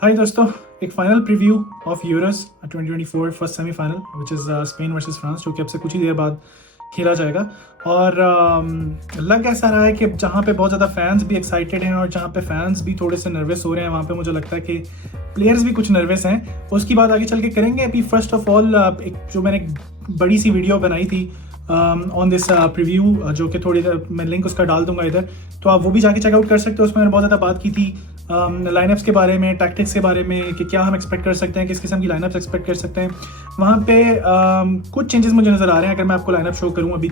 हाय दोस्तों, एक final preview of Euros 2024 first semifinal which is Spain versus France, जो कि अब से कुछ ही देर बाद खेला जाएगा। और लग ऐसा रहा है कि जहाँ पे बहुत ज़्यादा फैंस भी एक्साइटेड हैं और जहाँ पे फैंस भी थोड़े से नर्वस हो रहे हैं, वहाँ पे मुझे लगता है कि प्लेयर्स भी कुछ नर्वस हैं। उसकी बात आगे चल के करेंगे। अभी फर्स्ट ऑफ ऑल एक जो मैंने एक बड़ी सी वीडियो बनाई थी ऑन दिस प्रीव्यू, जो कि थोड़ी देर मैं लिंक उसका डाल दूंगा इधर, तो आप वो भी जाके चेकआउट कर सकते हो। उसमें मैंने बहुत ज़्यादा बात की थी लाइनअप्स के बारे में, टैक्टिक्स के बारे में, कि क्या हम एक्सपेक्ट कर सकते हैं, किस किस्म की लाइनअप्स एक्सपेक्ट कर सकते हैं। वहाँ पे कुछ चेंजेस मुझे नज़र आ रहे हैं। अगर मैं आपको लाइनअप शो करूँ अभी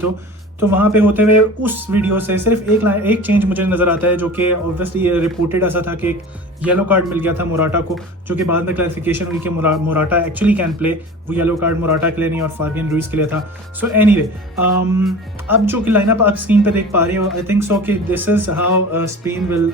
तो वहाँ पे होते हुए उस वीडियो से सिर्फ एक चेंज मुझे नज़र आता है, जो कि ऑब्वियसली रिपोर्टेड ऐसा था कि एक येलो कार्ड मिल गया था मोराटा को, जो कि बाद में क्लैरिफिकेशन हुई कि मोराटा एक्चुअली कैन प्ले। वो येलो कार्ड मोराटा के लिए नहीं और फाबियन रुइस के लिए था। सो एनीवे, अब जो कि लाइनअप आप स्क्रीन पे देख पा रहे हो, आई थिंक सो कि this is how Spain will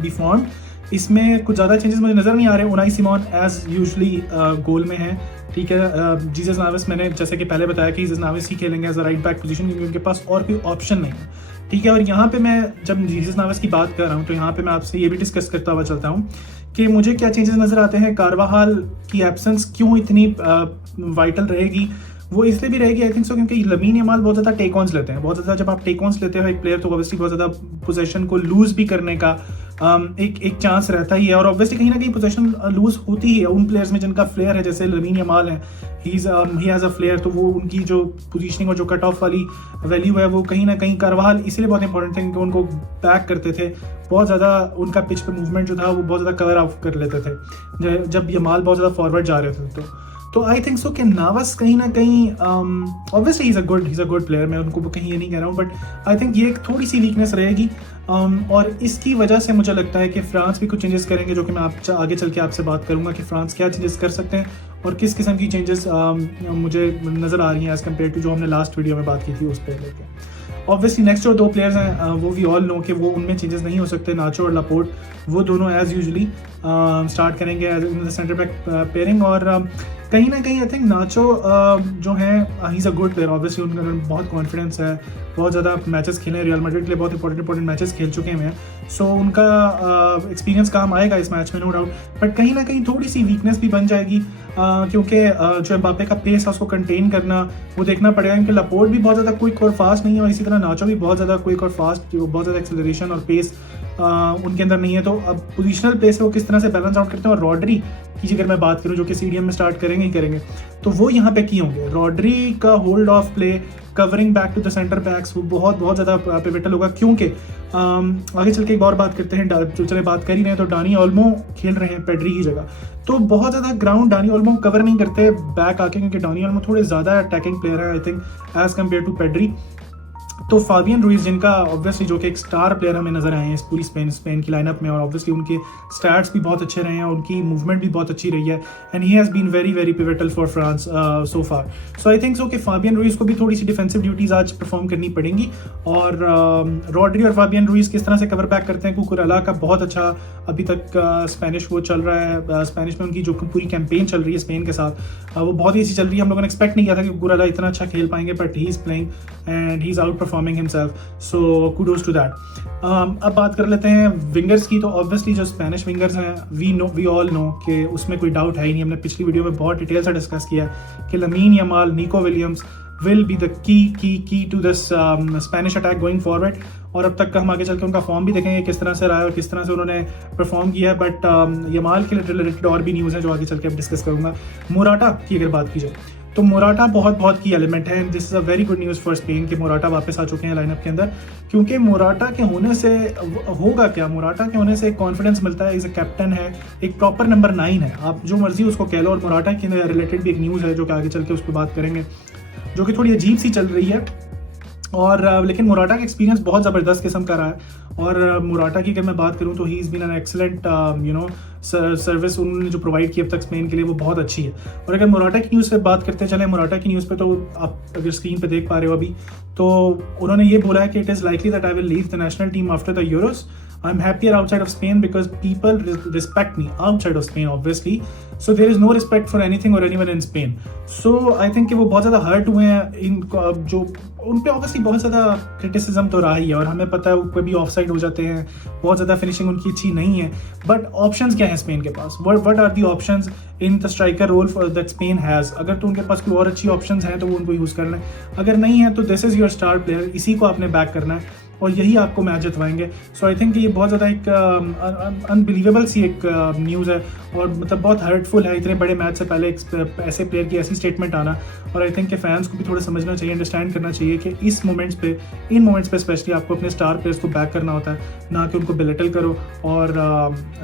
be formed. इसमें कुछ ज़्यादा चेंजेस मुझे नज़र नहीं आ रहे। उनाई सिमोन एज यूजली गोल में है, ठीक है। जीसस नाविस, मैंने जैसे कि पहले बताया कि जीसस नाविस ही खेलेंगे as a right back position, क्योंकि उनके पास और कोई ऑप्शन नहीं है, ठीक है। और यहाँ पे मैं जब जीसस नाविस की बात कर रहा हूँ, तो यहाँ पे मैं आपसे ये भी डिस्कस करता हुआ चलता हूँ कि मुझे क्या चेंजेस नज़र आते हैं। कारवाहाल की एब्सेंस क्यों इतनी वाइटल रहेगी? वो इसलिए भी रहेगी आई थिंक सो क्योंकि लमीन यमाल बहुत ज़्यादा टेक ऑन्स लेते हैं। बहुत ज़्यादा जब आप टेक ऑन्स लेते हो एक प्लेयर, तो ऑब्वियसली बहुत ज़्यादा पोजीशन को लूज़ भी करने का एक चांस रहता ही है। और ऑब्वियसली कहीं ना कहीं पोजीशन लूज होती ही है उन प्लेयर्स में जिनका फ्लेयर है, जैसे लमीन यमाल है, ही हैज़ अ फ्लेयर। तो वो उनकी जो पोजीशनिंग और जो कट ऑफ वाली वैल्यू है, वो कहीं ना कहीं कारवाहाल इसलिए बहुत इंपॉर्टेंट थे, क्योंकि उनको बैक करते थे बहुत ज़्यादा। उनका पिच पे मूवमेंट जो था वो बहुत ज़्यादा कवर ऑफ कर लेते थे जब यमाल बहुत ज़्यादा फॉरवर्ड जा रहे थे। तो आई थिंक सो कि नावस कहीं ना कहीं obviously he is a good player, मैं उनको कहीं ये नहीं कह रहा हूँ, बट आई थिंक ये एक थोड़ी सी वीकनेस रहेगी। और इसकी वजह से मुझे लगता है कि फ्रांस भी कुछ चेंजेस करेंगे, जो कि मैं आगे चल के आपसे बात करूँगा कि फ्रांस क्या चेंजेस कर सकते हैं और किस किस्म की चेंजेस मुझे नज़र आ रही हैं एज़ कम्पेयर टू जो हमने लास्ट वीडियो में बात की थी उस पर लेकर। ऑब्वियसली नेक्स्ट जो दो प्लेयर्स हैं वो वी ऑल नो कि वो उनमें चेंजेस नहीं हो सकते। नाचो और लापोर्ट, वो दोनों एज यूजली स्टार्ट करेंगे as in the centre back pairing. और कहीं ना कहीं आई थिंक नाचो जो है he is a good player. Obviously उनके अंदर बहुत कॉन्फिडेंस है, बहुत ज़्यादा मैचेस खेले हैं, रियल मैड्रिड के लिए बहुत इंपॉर्टेंट मैचेस खेल चुके हैं। सो उनका एक्सपीरियंस काम आएगा इस मैच में, नो डाउट। बट कहीं ना कहीं थोड़ी सी वीकनेस भी बन जाएगी, क्योंकि जो एम्बापे का पेस है उसको कंटेन करना वो देखना पड़ेगा, क्योंकि लापोर्ट भी बहुत ज़्यादा क्विक और फास्ट नहीं है, और इसी तरह नाचो भी बहुत ज़्यादा क्विक और फास्ट, बहुत ज़्यादा एक्सेलरेशन और पेस उनके अंदर नहीं है। तो अब पोजिशनल पेस है वो किस तरह से बैलेंस आउट करते हैं। और रॉड्री की अगर मैं बात करूँ, जो कि सीडीएम में स्टार्ट करेंगे ही करेंगे, तो वो यहाँ पे की होंगे। रॉड्री का hold of play, covering back to the centre backs, वो बहुत ज़्यादा पिवटल होगा। क्योंकि आगे चल के एक और बात करते हैं, जो चले बात कर ही रहे हैं, तो डानी ओल्मो खेल रहे हैं पेड्री की जगह। तो बहुत ज़्यादा ग्राउंड डानी ओल्मो कवर नहीं करते बैक आके, क्योंकि डानी ओल्मो थोड़े ज़्यादा अटैकिंग प्लेयर है I think as compare to Pedri. तो फाबियन रुइस, जिनका ऑब्वियसली जो कि एक स्टार प्लेयर हमें नजर आए हैं इस पूरी स्पेन की लाइनअप में, और ऑब्वियसली उनके स्टैट्स भी बहुत अच्छे रहे हैं, उनकी मूवमेंट भी बहुत अच्छी रही है, and he has been very pivotal for France so far. So I think so कि फाबियन रुइस को भी थोड़ी सी डिफेंसिव ड्यूटीज आज परफॉर्म करनी पड़ेंगी। और रॉड्री और फाबियन रुइस किस तरह से कवर बैक करते हैं। कुकुरेला का बहुत अच्छा अभी तक स्पेनिश वो चल रहा है, स्पेनिश में उनकी जो पूरी कैंपेन चल रही है स्पेन के साथ, वो बहुत ही अच्छी चल रही है। हम लोगों ने एक्सपेक्ट नहीं किया था कि कुकुरेला इतना अच्छा खेल पाएंगे, but he is playing and he is outperforming himself, so kudos to that. अब बात कर लेते हैं विंगर्स की। तो ऑब्वियसली जो स्पेनिश विंगर्स हैं, वी ऑल नो कि उसमें कोई डाउट है ही नहीं। हमने पिछली वीडियो में बहुत डिटेल से डिस्कस किया कि Lamine Yamal, Nico Williams will be the key to this Spanish attack going forward. और अब तक का हम आगे चल के उनका फॉर्म भी देखेंगे किस तरह से रहा है और किस तरह से उन्होंने परफॉर्म किया है। बट यमाल के रिलेटेड और भी न्यूज़ है जो आगे चल के अब डिस्कस करूँगा। मोराटा की अगर बात की जाए, तो मोराटा बहुत की एलिमेंट है। This is a very good news for Spain कि मोराटा वापस आ चुके हैं लाइनअप के अंदर, क्योंकि मोराटा के होने से होगा क्या, मोराटा के होने से एक कॉन्फिडेंस मिलता है। इज़ अ कैप्टन है, एक प्रॉपर नंबर 9 है, आप जो मर्जी उसको कह लो। और मोराटा के रिलेटेड भी एक न्यूज़ है जो कि आगे चल के उस पर बात करेंगे, जो कि थोड़ी अजीब सी चल रही है। और लेकिन मोराटा का एक्सपीरियंस बहुत ज़बरदस्त किस्म का रहा है। और मोराटा की अगर मैं बात करूँ तो he is been an excellent service उन्होंने जो प्रोवाइड की अब तक स्पेन के लिए, वो बहुत अच्छी है। और अगर मोराटा की न्यूज़ पे बात करते चले, मोराटा की न्यूज़ पे तो आप अगर स्क्रीन पे देख पा रहे हो अभी, तो उन्होंने ये बोला है कि it is likely that I will leave the national team after the Euros. I am happier outside of Spain because people respect me outside of Spain obviously, so there is no respect for anything और anyone in Spain. So I think कि वो बहुत ज़्यादा hurt हुए हैं इन जो उन पे ऑब्वियसली बहुत ज़्यादा क्रिटिसिज्म तो रहा ही है, और हमें पता है वो कभी ऑफ साइड हो जाते हैं, बहुत ज़्यादा फिनिशिंग उनकी अच्छी नहीं है. बट ऑप्शंस क्या हैं स्पेन के पास? What are the options in the striker role for that Spain has? अगर तो उनके पास कोई और अच्छी ऑप्शंस हैं तो वो उनको यूज़ करना है, अगर नहीं है तो this is your star player, इसी को आपने बैक करना है और यही आपको मैच जितवाएंगे. सो आई थिंक ये बहुत ज़्यादा एक अनबिलीवेबल सी एक न्यूज़ है, और मतलब बहुत हर्टफुल है इतने बड़े मैच से पहले ऐसे प्लेयर की ऐसी स्टेटमेंट आना. और आई थिंक कि फैंस को भी थोड़ा समझना चाहिए, अंडरस्टैंड करना चाहिए कि इन मोमेंट्स पे स्पेशली आपको अपने स्टार प्लेयर्स को बैक करना होता है, ना कि उनको बेलिटल करो. और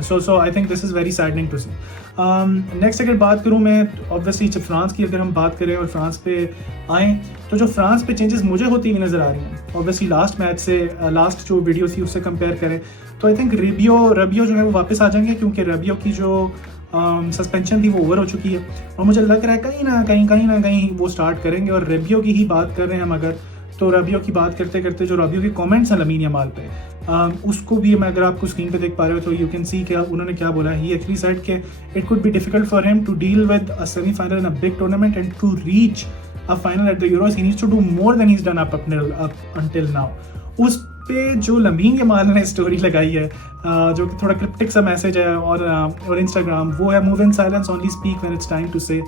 so I think this is very saddening to see. Next अगर बात करूँ मैं ऑब्वियसली जब फ्रांस की अगर हम बात करें और फ्रांस पे आएँ, तो जो फ्रांस पे चेंजेस मुझे होती हुई नज़र आ रही हैं ऑब्वियसली लास्ट मैच से, लास्ट जो वीडियो थी उससे कंपेयर करें तो आई थिंक रबियो जो है वो वापस आ जाएंगे, क्योंकि रबियो की जो सस्पेंशन थी वो ओवर हो चुकी है, और मुझे लग रहा है कहीं ना कहीं वो स्टार्ट करेंगे. और रबियो की ही बात कर रहे हैं हम अगर, तो रबियो की बात करते करते जो रबियो के कमेंट्स हैं लमीन यमाल पे, उसको भी मैं अगर आपको स्क्रीन पे देख पा रहे हो तो यू कैन सी क्या उन्होंने क्या बोला. ही एक्चुअली सेड कि it could be difficult for him to deal with a semifinal in a big tournament and to reach a final at the Euros. He needs to do more than he is done up until now. उस पे जो lamin Yamal ने story लगाई है, जो कि थोड़ा cryptic सा मैसेज है, और इंस्टाग्राम वो है move in silence only speak when it's time to say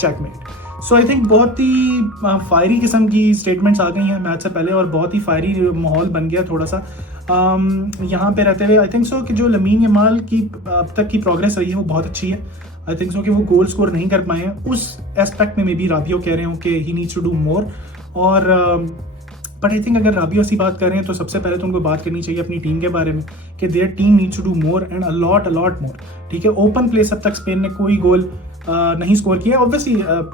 checkmate. So I think बहुत ही फायरी किस्म की स्टेटमेंट्स आ गई हैं मैच से पहले, और बहुत ही फायरी माहौल बन गया थोड़ा सा यहाँ पे रहते हुए. आई थिंक सो कि जो लमीन यमाल की अब तक की प्रोग्रेस रही है वो बहुत अच्छी है. आई थिंक सो कि वो गोल स्कोर नहीं कर पाए हैं, उस एस्पेक्ट में भी राबियो कह रहे हो कि he needs to do more. और बट आई थिंक अगर राबियो से बात कर रहे हैं तो सबसे पहले तो उनको बात करनी चाहिए अपनी टीम के बारे में कि their team needs to do more and a lot more. ठीक है, ओपन प्लेस अब तक स्पेन ने कोई गोल नहीं स्कोर किया. ऑब्वियसली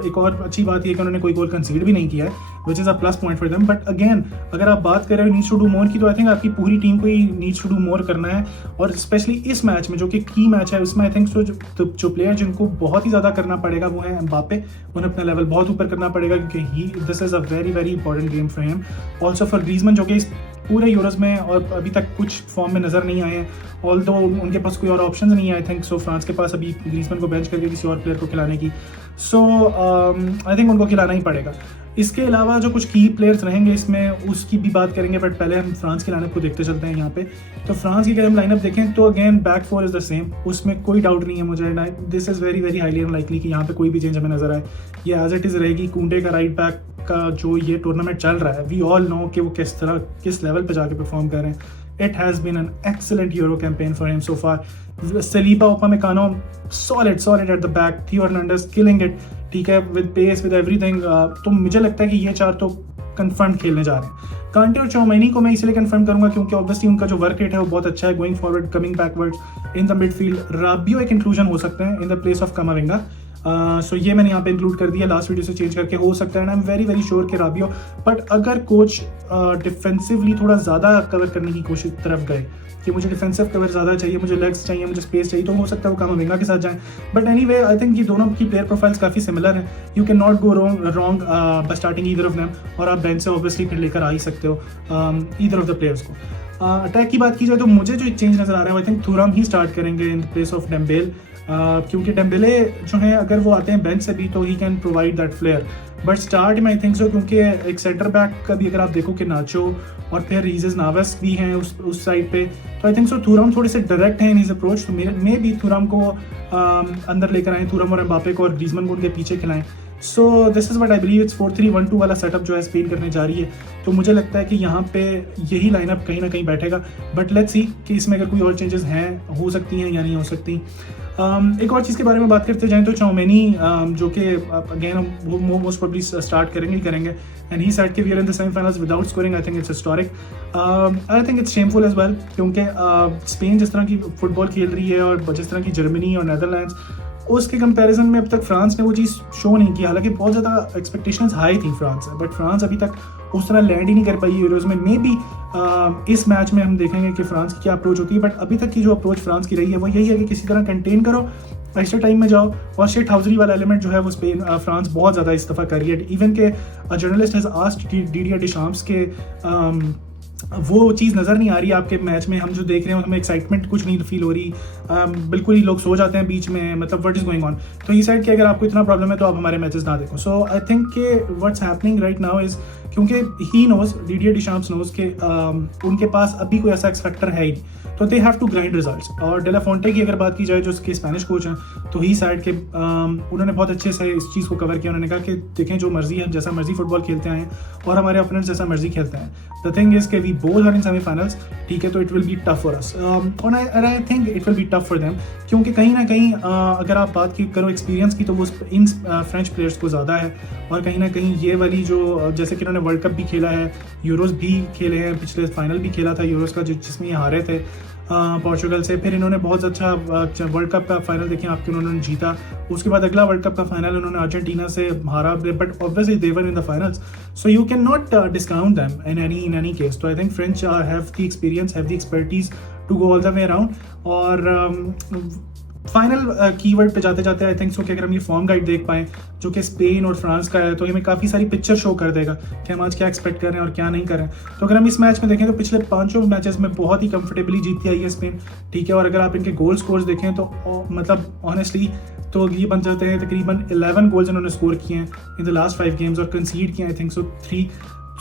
एक और अच्छी बात यह कि उन्होंने कोई गोल कंसीड भी नहीं किया है, which is a plus point for them. But again अगर आप बात कर रहे हो नीड्स टू डू मोर की, तो आई थिंक आपकी पूरी टीम को ही नीड्स टू डू मोर करना है. और स्पेशली इस मैच में जो कि की मैच है उसमें आई थिंक सो जो प्लेयर जिनको बहुत ही ज़्यादा करना पड़ेगा वो है एम्बापे. उन्हें अपना लेवल बहुत ऊपर करना पड़ेगा, क्योंकि this is a very important game for him. Also for Griezmann जो कि इस पूरे यूरोज में और अभी तक कुछ फॉर्म में नज़र नहीं आए हैं, ऑल्दो उनके पास कोई और ऑप्शन नहीं है. आई थिंक सो फ्रांस के पास अभी ग्रीजमैन को बेंच करके किसी और प्लेयर को खिलाने की, सो आई थिंक उनको खिलाना ही पड़ेगा. इसके अलावा जो कुछ की प्लेयर्स रहेंगे इसमें उसकी भी बात करेंगे, बट पहले हम फ्रांस की लाइनअप को देखते चलते हैं यहाँ पे. तो फ्रांस की अगर हम लाइनअप देखें तो again back four is the same, उसमें कोई डाउट नहीं है मुझे. This is very highly unlikely कि यहाँ पे कोई भी चेंज हमें नजर आए. ये एज इट इज़ रहेगी. कुंडे का राइट बैक का जो ये टूर्नामेंट चल रहा है, वी ऑल नो कि वो किस लेवल पे जाके परफॉर्म कर रहे हैं. It has been an excellent Euro campaign for him so far. Saliba, Upamecano, solid at the back. Theo Hernandez killing it. ठीक है, with pace, with everything. तो मुझे लगता है कि ये चार तो कंफर्म खेलने जा रहे हैं. कांटे और चौमैनी को मैं इसलिए कंफर्म करूंगा क्योंकि ऑब्वियसली उनका जो वर्क रेट है वो बहुत अच्छा है, going forward, coming backward in the midfield. Rabiot एक इंक्लूजन हो सकते हैं in the place of Camavinga. So ये मैंने यहाँ पे इंक्लूड कर दिया लास्ट वीडियो से चेंज करके, हो सकता है. आई एम वेरी श्योर कि राबियो, बट अगर कोच डिफेंसिवली थोड़ा ज़्यादा कवर करने की कोशिश तरफ गए कि मुझे डिफेंसिव कवर ज़्यादा चाहिए, मुझे लेग्स चाहिए, मुझे स्पेस चाहिए, तो हो सकता है वो कामाविंगा के साथ जाएं. बट एनीवे आई थिंक ये दोनों की प्लेयर प्रोफाइल्स काफ़ी सिमिलर हैं. You can not go wrong by starting either of them, और आप बेंच से ऑब्वियसली फिर लेकर आ ही सकते हो ईदर ऑफ द प्लेयर्स को. अटैक की बात की जाए तो मुझे जो एक चेंज नज़र आ रहा है, I think Thuram he start करेंगे इन प्लेस ऑफ डेम्बेले. क्योंकि डेम्बेले जो है अगर वो आते हैं बेंच से भी तो he can provide that flair. But start में आई थिंक सो, क्योंकि एक सेंटर बैक का भी अगर आप देखो कि नाचो और फिर रीजेस नावस भी हैं उस साइड पे, तो आई थिंक सो थुरम थोड़े से डायरेक्ट हैं इन हिज अप्रोच. तो मे भी थुरम को अंदर लेकर आएँ, थुरम और एम्बापे को और ग्रीजमैन को उनके पीछे खिलाएं. So this is what I believe. It's 4-3-1-2 वाला सेटअप जो है स्पेन करने जा रही है. तो मुझे लगता है कि यहाँ पे यही लाइनअप कहीं ना कहीं बैठेगा. बट लेट्स सी कि इसमें अगर कोई और चेंजेस हैं, हो सकती हैं या नहीं हो सकती. एक और चीज़ के बारे में बात करते जाएं तो चौमैनी जो कि अगेन वो मोस्ट प्रोबब्ली स्टार्ट करेंगे. एंड ही सेड कि we are in the semifinals without scoring. I think it's historic. I think it's shameful as well, क्योंकि स्पेन जिस तरह की फुटबॉल खेल रही है और जिस तरह की जर्मनी और नैदरलैंड्स, उसके कंपैरिजन में अब तक फ्रांस ने वो चीज़ शो नहीं की. हालांकि बहुत ज़्यादा एक्सपेक्टेशंस हाई थी फ्रांस से, बट फ्रांस अभी तक उस तरह लैंड ही नहीं कर पाई यूरोज में. मे बी इस मैच में हम देखेंगे कि फ्रांस की क्या अप्रोच होती है. बट अभी तक की जो अप्रोच फ्रांस की रही है वो यही है कि किसी तरह कंटेन करो, एक्स्ट्रा टाइम में जाओ, और शेट हाउजरी वाला एलिमेंट जो है वो फ्रांस बहुत ज़्यादा इस दफ़ा कर रही है. इवन के जर्नलिस्ट हैज़ आस्क्ड डीडियर डेशाम्स के वो चीज़ नज़र नहीं आ रही आपके मैच में। हम जो देख रहे हैं हमें एक्साइटमेंट कुछ नहीं फील हो रही, बिल्कुल ही लोग सो जाते हैं बीच में, मतलब व्हाट इज़ गोइंग ऑन। तो ही साइड कि अगर आपको इतना प्रॉब्लम है तो आप हमारे मैचेस ना देखो। सो आई थिंक कि what's happening right now is, क्योंकि ही नोज, डिडियर डिशाम्स नोज के उनके पास अभी कोई ऐसा एक्स फैक्टर है ही नहीं, तो they have to grind results. और डेला फोंटे की अगर बात की जाए जो उसके स्पेनिश कोच हैं, तो ही साइड के उन्होंने बहुत अच्छे से इस चीज़ को कवर किया। उन्होंने कहा कि देखें जो मर्जी है, जैसा मर्जी फुटबॉल खेलते हैं और हमारे ओपोनेंट्स जैसा मर्जी खेलते हैं। द थिंग इज के we both are in semifinals, ठीक है, तो it will be tough for us और I think it will be tough for them, क्योंकि कहीं ना कहीं अगर आप बात की करो एक्सपीरियंस की, तो वो इन फ्रेंच प्लेयर्स को ज़्यादा है। और कहीं ना कहीं ये वाली जो, जैसे कि उन्होंने वर्ल्ड कप भी खेला है, यूरोस भी खेले हैं, पिछले फाइनल भी खेला था यूरोस का जिसमें ये हारे थे पोर्चुगल से। फिर इन्होंने बहुत अच्छा वर्ल्ड कप का फाइनल देखें आपके, उन्होंने जीता। उसके बाद अगला वर्ल्ड कप का फाइनल उन्होंने अर्जेंटीना से हारा, but obviously they were in the finals, so you can not discount them in any case. तो I think French have the experience, have the expertise to go all the way around. और final keyword पे जाते जाते आई think so कि अगर हम ये form guide देख पाएँ जो कि स्पेन और फ्रांस का है, तो हमें काफ़ी सारी पिक्चर शो कर देगा कि हम आज क्या एक्सपेक्ट कर रहे हैं और क्या नहीं कर रहे हैं। तो अगर हम इस मैच में देखें तो पिछले 5 मैचेस में बहुत ही कंफर्टेबली जीतती आई है स्पेन, ठीक है। और अगर आप इनके गोल स्कोर्स देखें तो मतलब ऑनेस्टली तो ये बन जाते हैं तकरीबन 11 गोल्स इन्होंने स्कोर किए हैं इन द लास्ट 5 गेम्स और कंसीड किए आई थिंक सो 3।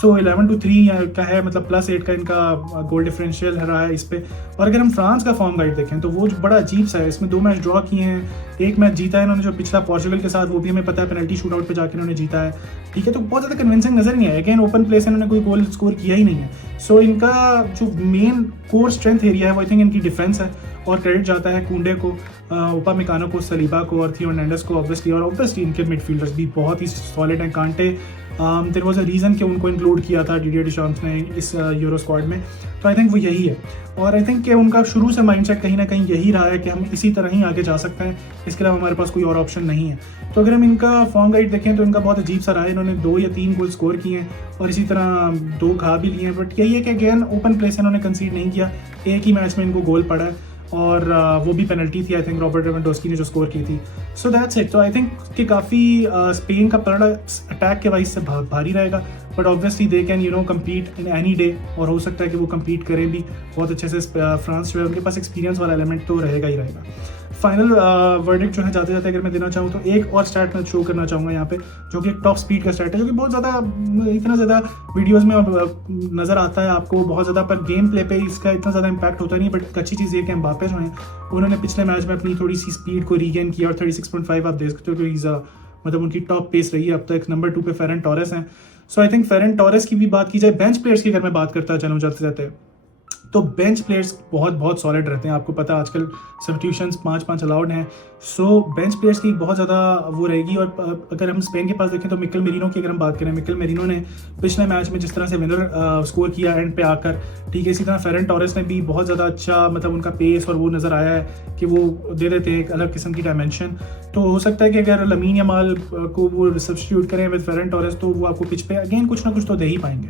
सो 11-3 का है, मतलब +8 का इनका गोल डिफरेंशियल रहा है इस पे। और अगर हम फ्रांस का फॉर्म गाइड देखें तो वो बड़ा अजीब सा है, इसमें 2 मैच ड्रॉ किए हैं, 1 मैच जीता है इन्होंने जो पिछला पोर्चुगल के साथ, वो भी हमें पता है पेनल्टी शूट आउट पे जाकर इन्होंने जीता है, ठीक है। तो बहुत ज़्यादा कन्विंसिंग नजर नहीं आया। अगेन ओपन प्ले से इन्होंने कोई गोल स्कोर किया ही नहीं है। सो इनका जो मेन कोर स्ट्रेंथ एरिया है वो आई थिंक इनकी डिफेंस है, और क्रेडिट जाता है कुंडे को, उपामेकानो को, सलीबा को और थियो हर्नांडेज को ऑब्वियसली। और ऑब्वियसली इनके मिडफील्डर्स भी बहुत ही सॉलिड हैं। कांटे देयर वाज अ रीज़न कि उनको इंक्लूड किया था डिडियर डिशाम्स ने इस यूरो स्क्वाड में, तो आई थिंक वो यही है। और आई थिंक कि उनका शुरू से माइंडसेट कहीं ना कहीं यही रहा है कि हम इसी तरह ही आगे जा सकते हैं, इसके अलावा हमारे पास कोई और ऑप्शन नहीं है। तो अगर हम इनका फॉर्म गाइड देखें तो इनका बहुत अजीब सा रहा है। इन्होंने 2 या 3 गोल स्कोर किए हैं और इसी तरह 2 खा भी लिए हैं, बट यही है कि अगेन ओपन प्ले से इन्होंने कंसीड नहीं किया। एक ही मैच में इनको गोल पड़ा है और वो भी पेनल्टी थी आई थिंक रॉबर्ट लेवेंडोस्की ने जो स्कोर की थी। So that's it. तो आई थिंक कि काफ़ी स्पेन का पलड़ा अटैक के वाइज से भारी रहेगा, but obviously they can compete in any day, और हो सकता है कि वो कम्पीट करें भी बहुत अच्छे से। फ्रांस जो है उनके पास एक्सपीरियंस वाला एलिमेंट तो रहेगा ही रहेगा। फाइनल वर्डिक्ट जो है जाते जाते अगर मैं देना चाहूँ तो एक और स्टैट मैं शो करना चाहूँगा यहाँ पे, जो कि एक टॉप स्पीड का स्टैट है, जो कि बहुत ज़्यादा इतना ज़्यादा वीडियोस में नज़र आता है आपको बहुत ज़्यादा, पर गेम प्ले पे इसका इतना ज़्यादा इम्पैक्ट होता नहीं। बट अच्छी चीज़ ये कि एम्बापे जो हैं उन्होंने पिछले मैच में अपनी थोड़ी सी स्पीड को रीगेन किया और 36.5 आप देख सकते हो कि मतलब उनकी टॉप पेस रही है अब तक। नंबर 2 पे फेरन टोरेस हैं। सो आई थिंक फेरन टोरेस की भी बात की जाए, बेंच प्लेयर्स की अगर मैं बात करता चलूँ जाते जाते, तो बेंच प्लेयर्स बहुत सॉलिड रहते हैं। आपको पता है आजकल सब्स्टिट्यूशंस 5 अलाउड हैं। सो बेंच प्लेयर्स की बहुत ज़्यादा वो रहेगी। और अगर हम स्पेन के पास देखें तो मिकेल मेरिनो की अगर हम बात करें, मिकेल मेरिनो ने पिछले मैच में जिस तरह से विनर स्कोर किया एंड पे आकर, ठीक है। इसी तरह फेरन टोरेस ने भी बहुत ज़्यादा अच्छा, मतलब उनका पेस और वो नज़र आया है कि वो दे देते हैं एक अलग किस्म की डायमेंशन। तो हो सकता है कि अगर लमीन यमाल को वो सब्स्टिट्यूट करें विद फेरन टोरेस तो वो आपको पिच पे अगेन कुछ ना कुछ तो दे ही पाएंगे।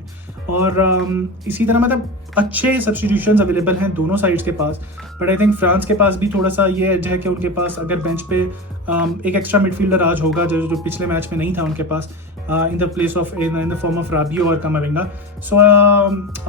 और इसी तरह मतलब अच्छे सब्स्टिट्यूशंस अवेलेबल हैं दोनों साइड्स के पास। बट आई थिंक फ्रांस के पास भी थोड़ा सा ये एज है कि उनके पास अगर बेंच पे एक एक्स्ट्रा मिडफील्डर आज होगा जो पिछले मैच में नहीं था उनके पास, in the place of in the form of Rabiot और कामाविंगा। सो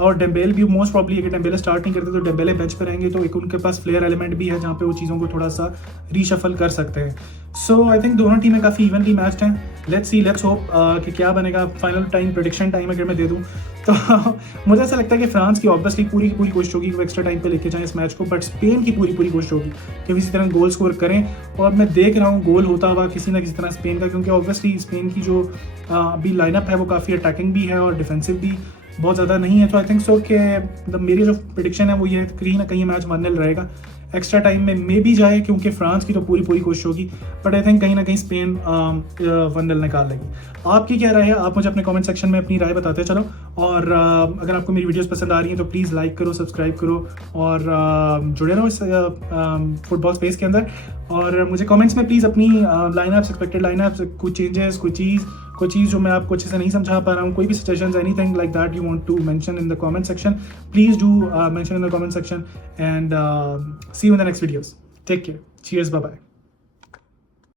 और डेम्बेले भी मोस्ट प्रॉब्ली, अगर डेम्बेले स्टार्ट नहीं करते तो डेम्बेले बेंच पे रहेंगे, तो एक उनके पास फ्लेयर एलिमेंट भी है जहाँ पे वो चीज़ों को थोड़ा सा रीशफल कर सकते हैं। सो आई थिंक दोनों टीमें काफ़ी इवनली मैच्ड हैं। लेट्स सी, लेट्स होप कि क्या बनेगा। फाइनल टाइम प्रेडिक्शन टाइम अगर मैं दे दूँ तो मुझे ऐसा लगता है कि फ्रांस की ऑब्वियसली पूरी की पूरी कोशिश होगी कि वो एक्स्ट्रा टाइम पे लेके जाएं इस मैच को, बट स्पेन की पूरी कोशिश होगी कि किसी तरह गोल स्कोर करें। और मैं देख रहा हूँ गोल होता हुआ किसी ना किसी तरह स्पेन का, क्योंकि ऑब्वियसली स्पेन की जो अभी लाइनअप है वो काफ़ी अटैकिंग भी है और डिफेंसिव भी बहुत ज़्यादा नहीं है। तो आई थिंक सो कि मतलब मेरी जो प्रेडिक्शन है वो ये है कहीं ना कहीं मैच 1-0 रहेगा। एक्स्ट्रा टाइम में मे भी जाए क्योंकि फ्रांस की तो पूरी कोशिश होगी, बट आई थिंक कहीं ना कहीं स्पेन 1-0 निकाल लेगी। आपकी क्या राय है? आप मुझे अपने कमेंट सेक्शन में अपनी राय बताते चलो। और अगर आपको मेरी वीडियोस पसंद आ रही हैं तो प्लीज़ लाइक करो, सब्सक्राइब करो और जुड़े रहो इस फुटबॉल स्पेस के अंदर। और मुझे कमेंट्स में प्लीज़ अपनी लाइनअप्स, एक्सपेक्टेड लाइनअप्स, कुछ चेंजेस, कोई चीज़ जो मैं आपको अच्छे से नहीं समझा पा रहा हूँ, कोई भी suggestions, anything like that you want to mention in the comment section, please do mention in the comment section and see you in the next videos. Take care, cheers, bye bye.